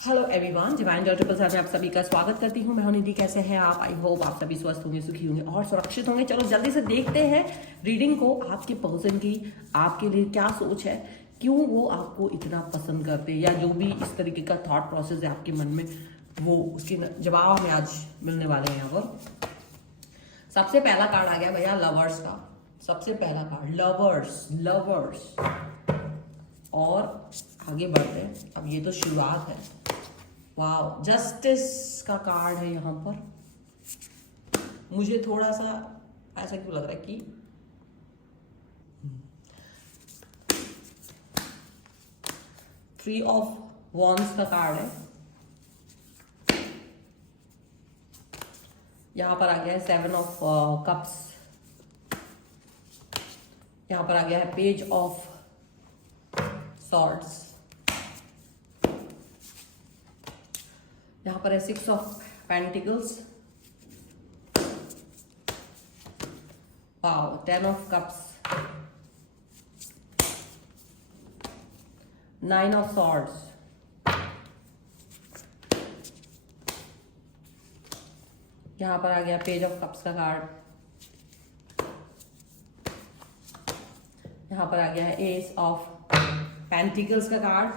Hello everyone, divine triple में आप सभी का स्वागत करती हूँ। मैं हूं निधि। कैसे हैं आप? आई होप आप सभी स्वस्थ होंगे, सुखी होंगे और सुरक्षित होंगे। चलो जल्दी से देखते हैं रीडिंग को। आपके पर्सन की आपके लिए क्या सोच है, क्यों वो आपको इतना पसंद करते हैं, या जो भी इस तरीके का थॉट प्रोसेस है आपके मन में, वो उसके जवाब हमें आज मिलने वाले हैं यहाँ पर। सबसे पहला कार्ड आ गया भैया लवर्स का। सबसे पहला कार्ड लवर्स। और आगे बढ़ते हैं। अब ये तो शुरुआत है। वाह, जस्टिस का कार्ड है यहाँ पर। मुझे थोड़ा सा ऐसा क्यों लग रहा है कि थ्री ऑफ वॉन्ड्स का कार्ड है। यहां पर आ गया है सेवन ऑफ कप्स। यहां पर आ गया है पेज ऑफ सॉर्ड्स। यहां पर है six of pentacles. Wow, ten of cups, nine of swords, यहां पर आ गया पेज ऑफ कप्स का कार्ड। यहां पर आ गया है एस ऑफ पेंटिकल्स का कार्ड।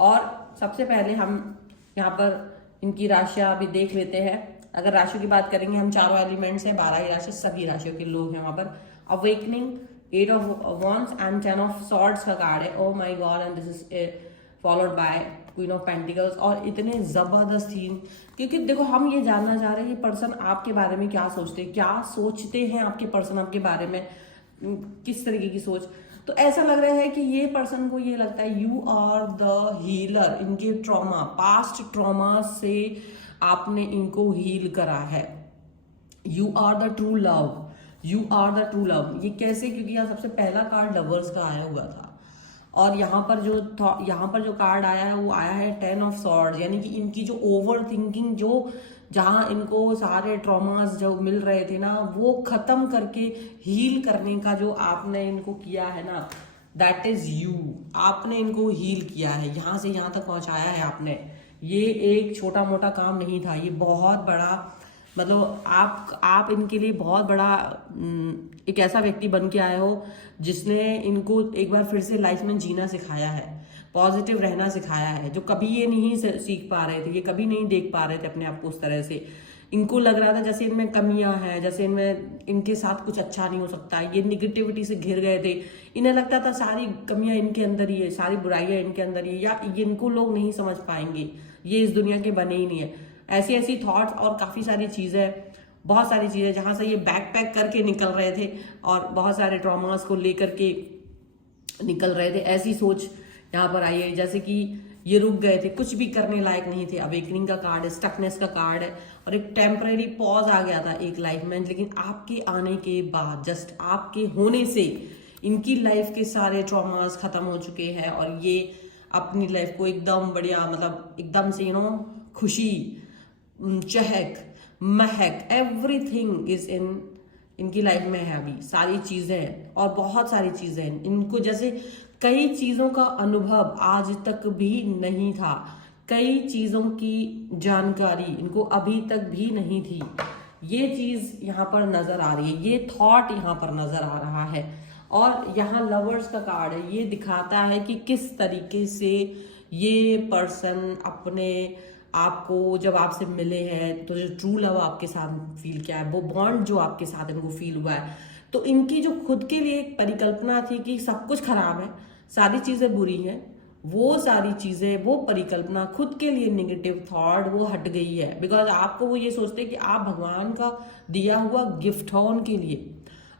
और सबसे पहले हम यहाँ पर इनकी राशियां भी देख लेते हैं। अगर राशियों की बात करेंगे, हम चारों एलिमेंट्स हैं, 12 ही राशि, सभी राशियों के लोग हैं वहां पर। Awakening, 8 of wands and 10 of swords का कार्ड है। Oh my God, and this is followed by queen of pentacles. और इतने जबरदस्त थीम, क्योंकि देखो हम ये जानना चाह रहे हैं ये पर्सन आपके बारे में क्या सोचते हैं, क्या सोचते हैं आपके पर्सन आपके बारे में, किस तरीके की सोच। तो ऐसा लग रहा है कि ये पर्सन को ये लगता है यू आर द हीलर। इनके ट्रॉमा, पास्ट ट्रॉमा से आपने इनको हील करा है। You are the true love, you are the true love. ये कैसे? क्योंकि यहाँ सबसे पहला कार्ड लवर्स का आया हुआ था, और यहाँ पर जो कार्ड आया है वो आया है 10 ऑफ सॉर्ड्स। यानी कि इनकी जो ओवर थिंकिंग, जो जहां इनको सारे ट्रॉमास जो मिल रहे थे ना, वो खत्म करके हील करने का जो आपने इनको किया है ना, दैट इज यू। आपने इनको हील किया है, यहां से यहां तक पहुंचाया है आपने। ये एक छोटा मोटा काम नहीं था, ये बहुत बड़ा, मतलब आप इनके लिए बहुत बड़ा एक ऐसा व्यक्ति बन के आए हो जिसने इनको एक बार फिर से लाइफ में जीना सिखाया है, पॉजिटिव रहना सिखाया है। जो कभी ये नहीं सीख पा रहे थे, ये कभी नहीं देख पा रहे थे अपने आप को उस तरह से। इनको लग रहा था जैसे इनमें कमियां हैं, जैसे इनके साथ कुछ अच्छा नहीं हो सकता। ये निगेटिविटी से घिर गए थे। इन्हें लगता था सारी कमियां इनके अंदर ही है, सारी बुराइयां इनके अंदर ही है, या इनको लोग नहीं समझ पाएंगे, ये इस दुनिया के बने ही नहीं है। ऐसी ऐसी थॉट्स और काफी सारी चीजें, बहुत सारी चीजें, जहां से ये बैक पैक करके निकल रहे थे और बहुत सारे ट्रॉमास को लेकर के निकल रहे थे। ऐसी सोच यहाँ पर आई है जैसे कि ये रुक गए थे, कुछ भी करने लायक नहीं थे। अवेकनिंग का कार्ड है, स्टकनेस का कार्ड है, और एक टेम्पररी पॉज आ गया था एक लाइफ में। लेकिन आपके आने के बाद, जस्ट आपके होने से इनकी लाइफ के सारे ट्रॉमास खत्म हो चुके हैं, और ये अपनी लाइफ को एकदम बढ़िया, मतलब एकदम से खुशी, चहक, महक, एवरीथिंग इज इनकी लाइफ में है अभी। सारी चीजें और बहुत सारी चीजें इनको, जैसे कई चीजों का अनुभव आज तक भी नहीं था, कई चीजों की जानकारी इनको अभी तक भी नहीं थी। ये चीज यहाँ पर नजर आ रही है, ये थॉट यहाँ पर नजर आ रहा है। और यहाँ लवर्स का कार्ड है, ये दिखाता है कि किस तरीके से ये पर्सन अपने आपको, जब आपसे मिले हैं तो जो ट्रू लव आपके साथ फील किया है, वो बॉन्ड जो आपके साथ इनको फील हुआ है, तो इनकी जो खुद के लिए एक परिकल्पना थी कि सब कुछ खराब है, सारी चीजें बुरी हैं, वो सारी चीजें, वो परिकल्पना, खुद के लिए नेगेटिव थॉट, वो हट गई है। बिकॉज आपको वो ये सोचते हैं कि आप भगवान का दिया हुआ गिफ्ट हो उनके लिए,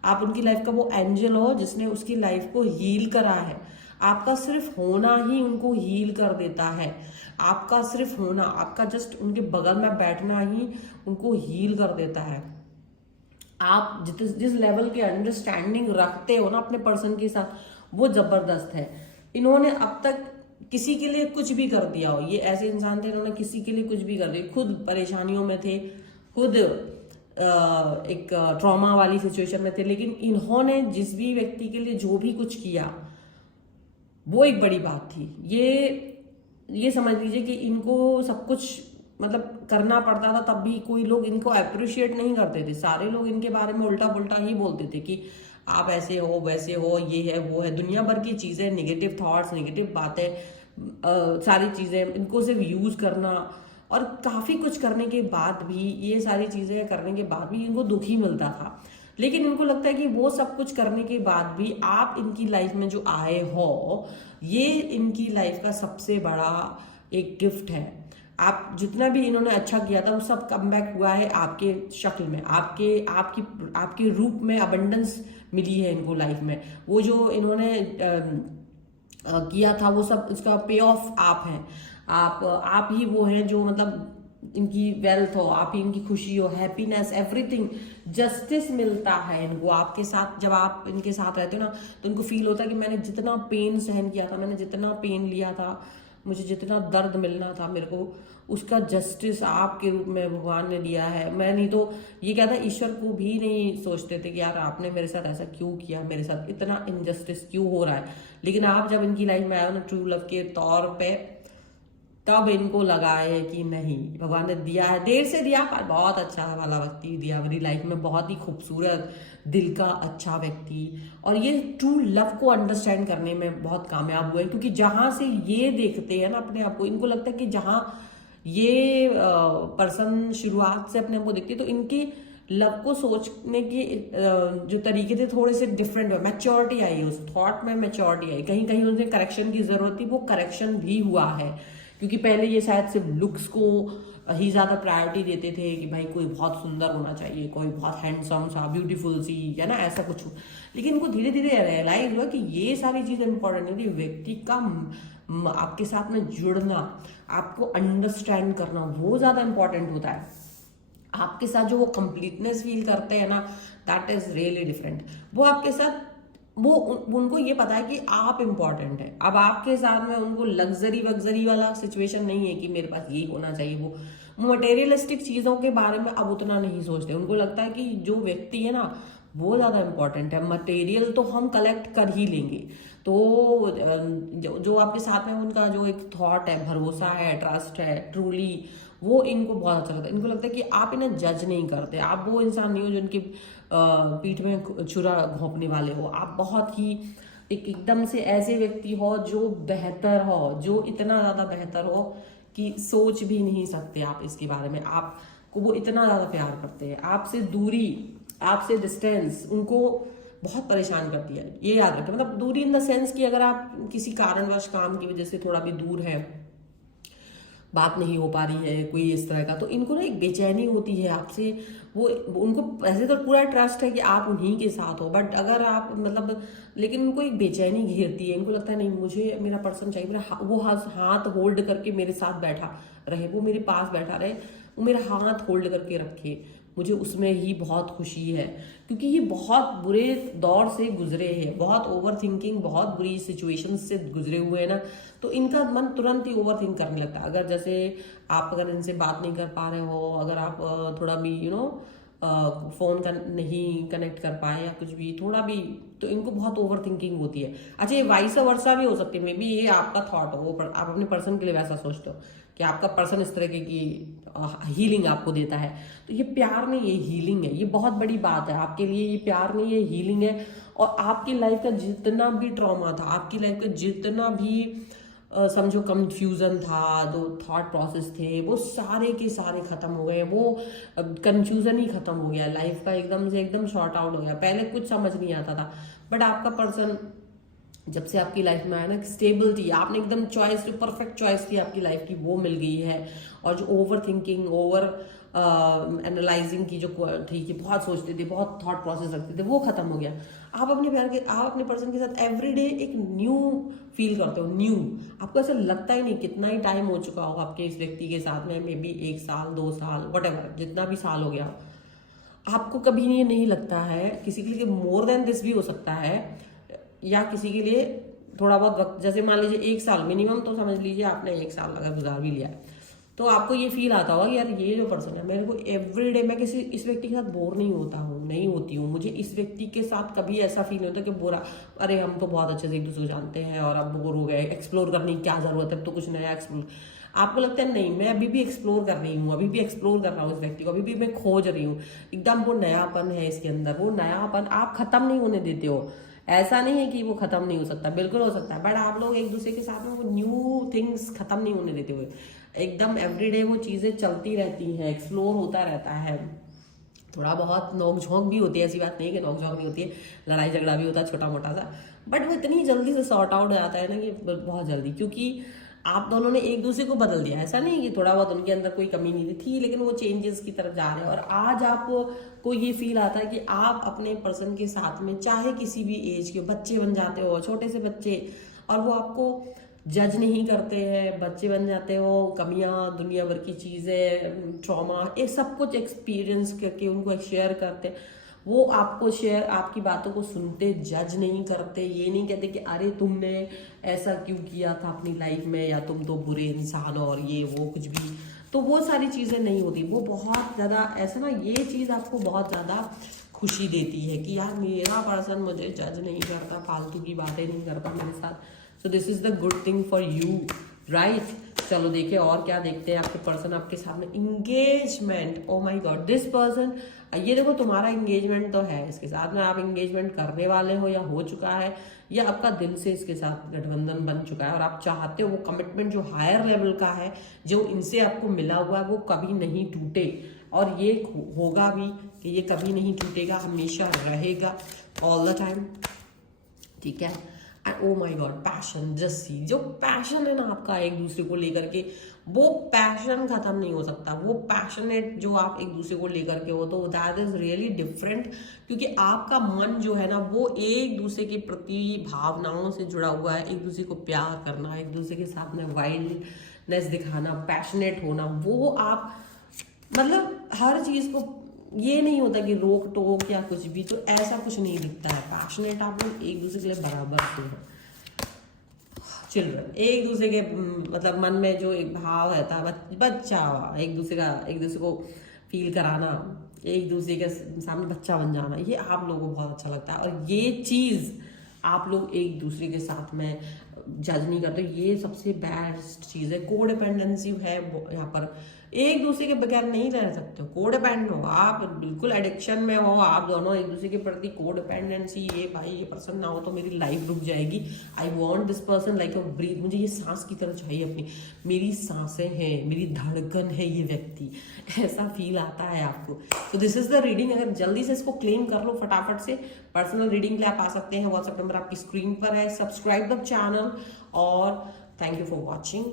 आप उनकी लाइफ का वो एंजल हो जिसने उसकी लाइफ को हील करा है। आपका सिर्फ होना ही उनको हील कर देता है। आपका सिर्फ होना, आपका जस्ट उनके बगल में बैठना ही उनको हील कर देता है। आप जिस लेवल के अंडरस्टैंडिंग रखते हो ना अपने पर्सन के साथ, वो जबरदस्त है। इन्होंने अब तक किसी के लिए कुछ भी कर दिया हो, ये ऐसे इंसान थे इन्होंने किसी के लिए कुछ भी कर दिया। खुद परेशानियों में थे, खुद एक ट्रॉमा वाली सिचुएशन में थे, लेकिन इन्होंने जिस भी व्यक्ति के लिए जो भी कुछ किया, वो एक बड़ी बात थी। ये ये समझ लीजिए कि इनको सब कुछ मतलब करना पड़ता था, तब भी कोई लोग इनको अप्रिशिएट नहीं करते थे। सारे लोग इनके बारे में उल्टा पुल्टा ही बोलते थे कि आप ऐसे हो वैसे हो, ये है वो है, दुनिया भर की चीज़ें, नेगेटिव थॉट्स, नेगेटिव बातें, सारी चीज़ें इनको सिर्फ यूज़ करना। और काफ़ी कुछ करने के बाद भी, ये सारी चीज़ें करने के बाद भी इनको दुख ही मिलता था। लेकिन इनको लगता है कि वो सब कुछ करने के बाद भी आप इनकी लाइफ में जो आए हो, ये इनकी लाइफ का सबसे बड़ा एक गिफ्ट है। आप जितना भी इन्होंने अच्छा किया था वो सब कम बैक हुआ है आपके शक्ल में, आपके रूप में अबंडेंस मिली है इनको लाइफ में। वो जो इन्होंने किया था वो सब, इसका पे ऑफ आप हैं। आप ही वो हैं जो मतलब इनकी वेल्थ हो, आप ही इनकी खुशी हो, हैप्पीनेस, एवरीथिंग, जस्टिस मिलता है इनको आपके साथ। जब आप इनके साथ रहते हो ना, तो इनको फील होता है कि मैंने जितना पेन सहन किया था, मैंने जितना पेन लिया था, मुझे जितना दर्द मिलना था मेरे को, उसका जस्टिस आपके रूप में भगवान ने दिया है। मैं नहीं तो ये क्या था, ईश्वर को भी नहीं सोचते थे कि यार आपने मेरे साथ ऐसा क्यों किया, मेरे साथ इतना इनजस्टिस क्यों हो रहा है। लेकिन आप जब इनकी लाइफ में आए हो ना ट्रू लव के तौर पे, तब इनको लगा है कि नहीं, भगवान ने दिया है, देर से दिया पर बहुत अच्छा वाला व्यक्ति दिया मेरी लाइफ में, बहुत ही खूबसूरत दिल का अच्छा व्यक्ति। और ये ट्रू लव को अंडरस्टैंड करने में बहुत कामयाब हुए, क्योंकि जहां से ये देखते हैं ना अपने आप को, इनको लगता है कि जहां ये पर्सन शुरुआत से अपने आप को देखती है, तो इनकी लव को सोचने के जो तरीके थे थोड़े से डिफरेंट हुए, मैच्योरिटी आई, उस थॉट में मैच्योरिटी आई। कहीं कहीं उनसे करेक्शन की जरूरत थी, वो करेक्शन भी हुआ है। क्योंकि पहले ये शायद सिर्फ लुक्स को ही ज़्यादा प्रायोरिटी देते थे कि भाई कोई बहुत सुंदर होना चाहिए, कोई बहुत हैंडसम सा, ब्यूटीफुल सी, है ना, ऐसा कुछ हो। लेकिन इनको धीरे धीरे रियलाइज हुआ कि ये सारी चीज़ें इंपॉर्टेंट नहीं थी। व्यक्ति का आपके साथ में जुड़ना, आपको अंडरस्टैंड करना, वो ज़्यादा इंपॉर्टेंट होता है। आपके साथ जो वो कंप्लीटनेस फील करते हैं ना, दैट इज रियली डिफरेंट। वो आपके साथ उनको ये पता है कि आप इम्पोर्टेंट है। अब आपके साथ में उनको लग्जरी वाला सिचुएशन नहीं है कि मेरे पास ये होना चाहिए, वो मटेरियलिस्टिक चीजों के बारे में अब उतना नहीं सोचते। उनको लगता है कि जो व्यक्ति है ना वो ज्यादा इम्पोर्टेंट है, मटेरियल तो हम कलेक्ट कर ही लेंगे। तो जो आपके साथ में उनका जो एक थॉट है, भरोसा है, ट्रस्ट है, ट्रूली, वो इनको बहुत अच्छा लगता है। इनको लगता है कि आप इन्हें जज नहीं करते, आप वो इंसान नहीं हो जो इनकी पीठ में छुरा घोंपने वाले हो। आप बहुत ही एकदम से ऐसे व्यक्ति हो जो बेहतर हो, जो इतना ज्यादा बेहतर हो कि सोच भी नहीं सकते आप इसके बारे में। आपको वो इतना ज्यादा प्यार करते हैं। आपसे दूरी, आपसे डिस्टेंस उनको बहुत परेशान करती है, ये याद रखें। मतलब दूरी इन द सेंस कि अगर आप किसी कारणवश काम की वजह से थोड़ा भी दूर है, बात नहीं हो पा रही है कोई इस तरह का, तो इनको ना एक बेचैनी होती है आपसे। वो उनको ऐसे तो पूरा ट्रस्ट है कि आप उन्हीं के साथ हो, बट अगर आप मतलब, लेकिन उनको एक बेचैनी घेरती है। इनको लगता है नहीं, मुझे मेरा पर्सन चाहिए, मेरा वो हाथ होल्ड करके मेरे साथ बैठा रहे, वो मेरे पास बैठा रहे, वो मेरा हाथ होल्ड करके रखे, मुझे उसमें ही बहुत खुशी है। क्योंकि ये बहुत बुरे दौर से गुजरे हैं, बहुत ओवर थिंकिंग, बहुत बुरी सिचुएशन से गुजरे हुए हैं ना, तो इनका मन तुरंत ही ओवर थिंक करने लगता है। अगर जैसे आप अगर इनसे बात नहीं कर पा रहे हो, अगर आप थोड़ा भी फोन का नहीं कनेक्ट कर पाए या कुछ भी थोड़ा भी, तो इनको बहुत ओवर थिंकिंग होती है। अच्छा, ये वाइस वर्सा भी हो सकती है, मे बी ये आपका थॉट हो, वो आप अपने पर्सन के लिए वैसा सोचते हो कि आपका पर्सन इस तरह की हीलिंग आपको देता है। तो ये प्यार नहीं, ये हीलिंग है। ये बहुत बड़ी बात है आपके लिए, ये प्यार नहीं, ये हीलिंग है। और आपकी लाइफ का जितना भी ट्रॉमा था, आपकी लाइफ का जितना भी समझो कंफ्यूजन था, जो थॉट प्रोसेस थे, वो सारे के सारे खत्म हो गए। वो कंफ्यूजन ही खत्म हो गया, लाइफ का एकदम से एकदम शॉर्ट आउट हो गया। पहले कुछ समझ नहीं आता था, बट आपका पर्सन जब से आपकी लाइफ में आया ना, स्टेबल थी, आपने एकदम चॉइस, जो परफेक्ट चॉइस थी आपकी लाइफ की, वो मिल गई है। और जो ओवर थिंकिंग, ओवर एनालाइजिंग की जो थी कि बहुत सोचते थे, बहुत थॉट प्रोसेस रखते थे, वो खत्म हो गया। आप अपने पर्सन के साथ एवरीडे एक न्यू फील करते हो, न्यू। आपको ऐसा लगता ही नहीं कितना ही टाइम हो चुका हो आपके इस व्यक्ति के साथ में, मे बी 1 साल 2 साल, वट जितना भी साल हो गया, आपको कभी ये नहीं लगता है। किसी के लिए मोर देन दिस भी हो सकता है, या किसी के लिए थोड़ा बहुत वक्त, जैसे मान लीजिए 1 साल मिनिमम, तो समझ लीजिए आपने 1 साल अगर गुजार भी लिया है, तो आपको ये फील आता होगा कि यार ये जो पर्सन है, मेरे को एवरीडे मैं किसी इस व्यक्ति के साथ बोर नहीं होता हूँ, नहीं होती हूँ, मुझे इस व्यक्ति के साथ कभी ऐसा फील नहीं होता कि बुरा, अरे हम तो बहुत अच्छे से एक दूसरे को जानते हैं और अब बोर हो गए, एक्सप्लोर करने की क्या जरूरत है, अब तो कुछ नया एक्सप्लोर। आपको लगता है नहीं, मैं अभी भी एक्सप्लोर कर रही हूँ, अभी भी एक्सप्लोर कर रहा हूँ इस व्यक्ति को, अभी भी मैं खोज रही हूँ, एकदम वो नयापन है इसके अंदर, वो नयापन आप खत्म नहीं होने देते हो। ऐसा नहीं है कि वो खत्म नहीं हो सकता, बिल्कुल हो सकता है, बट आप लोग एक दूसरे के साथ में वो न्यू थिंग्स खत्म नहीं होने देते हुए, एकदम एवरीडे वो चीजें चलती रहती हैं, एक्सप्लोर होता रहता है। थोड़ा बहुत नोक झोंक भी होती है, ऐसी बात नहीं है कि नोक झोंक नहीं होती है, लड़ाई झगड़ा भी होता है छोटा मोटा सा, बट वो इतनी जल्दी से सॉर्ट आउट हो जाता है ना कि बहुत जल्दी, क्योंकि आप दोनों ने एक दूसरे को बदल दिया। ऐसा नहीं कि थोड़ा बहुत उनके अंदर कोई कमी नहीं थी, लेकिन वो चेंजेस की तरफ जा रहे हैं, और आज आपको ये फील आता है कि आप अपने पर्सन के साथ में चाहे किसी भी एज के बच्चे बन जाते हो, छोटे से बच्चे, और वो आपको जज नहीं करते हैं, बच्चे बन जाते हो, कमियां, दुनिया भर की चीज़ें, ट्रॉमा, ये सब कुछ एक्सपीरियंस करके उनको शेयर करते, वो आपको शेयर, आपकी बातों को सुनते, जज नहीं करते, ये नहीं कहते कि अरे तुमने ऐसा क्यों किया था अपनी लाइफ में, या तुम तो बुरे इंसान हो, और ये वो कुछ भी, तो वो सारी चीज़ें नहीं होती। वो बहुत ज़्यादा ऐसा ना, ये चीज़ आपको बहुत ज़्यादा खुशी देती है कि यार मेरा पर्सन मुझे जज नहीं करता, फालतू की बातें नहीं करता मेरे साथ, so this is the good thing for you, right. चलो देखिए और क्या देखते हैं आपके पर्सन आपके सामने। Engagement, oh my God, this person, ये देखो तुम्हारा इंगेजमेंट तो है इसके साथ में, आप इंगेजमेंट करने वाले हो या हो चुका है, या आपका दिल से इसके साथ गठबंधन बन चुका है, और आप चाहते हो वो कमिटमेंट जो हायर लेवल का है, जो इनसे आपको मिला हुआ है, वो कभी नहीं टूटे, और ये होगा भी कि ये कभी नहीं टूटेगा, हमेशा रहेगा ऑल द टाइम, ठीक है। And oh my God, passion, Jassi, जो पैशन है ना आपका एक दूसरे को लेकर के, वो पैशन खत्म नहीं हो सकता, वो पैशनेट जो आप एक दूसरे को लेकर के हो, तो दैट इज रियली डिफरेंट, क्योंकि आपका मन जो है ना वो एक दूसरे के प्रति भावनाओं से जुड़ा हुआ है, एक दूसरे को प्यार करना, एक दूसरे के साथ में वाइल्डनेस दिखाना, पैशनेट होना, वो आप मतलब हर चीज को, ये नहीं होता कि रोक टोक या कुछ भी, तो ऐसा कुछ नहीं दिखता है, पैशनेट आप लोग एक दूसरे के लिए बराबर से हो। चिल्ड्रन, एक दूसरे के मतलब मन में जो एक भाव रहता है, बच्चा हुआ, एक दूसरे को फील कराना, एक दूसरे के सामने बच्चा बन जाना, ये आप लोगों को बहुत अच्छा लगता है, और ये चीज़ आप लोग एक दूसरे के साथ में जज नहीं करते, ये सबसे बेस्ट चीज़ है। कोडिपेंडेंसी है यहाँ पर, एक दूसरे के बगैर नहीं रह सकते हो, कोडिपेंडेंट हो आप, बिल्कुल एडिक्शन में हो आप दोनों एक दूसरे के प्रति, कोडिपेंडेंसी, ये भाई ये पर्सन ना हो तो मेरी लाइफ रुक जाएगी, I want this person like a breath, मुझे ये सांस की तरह चाहिए अपनी, मेरी सांसें हैं, मेरी धड़कन है ये व्यक्ति, ऐसा फील आता है आपको। तो दिस इज द रीडिंग, अगर जल्दी से इसको क्लेम कर लो फटाफट से, पर्सनल रीडिंग के लिए आप आ सकते हैं, व्हाट्सएप नंबर आपकी स्क्रीन पर है, सब्सक्राइब द चैनल, और थैंक यू फॉर वॉचिंग।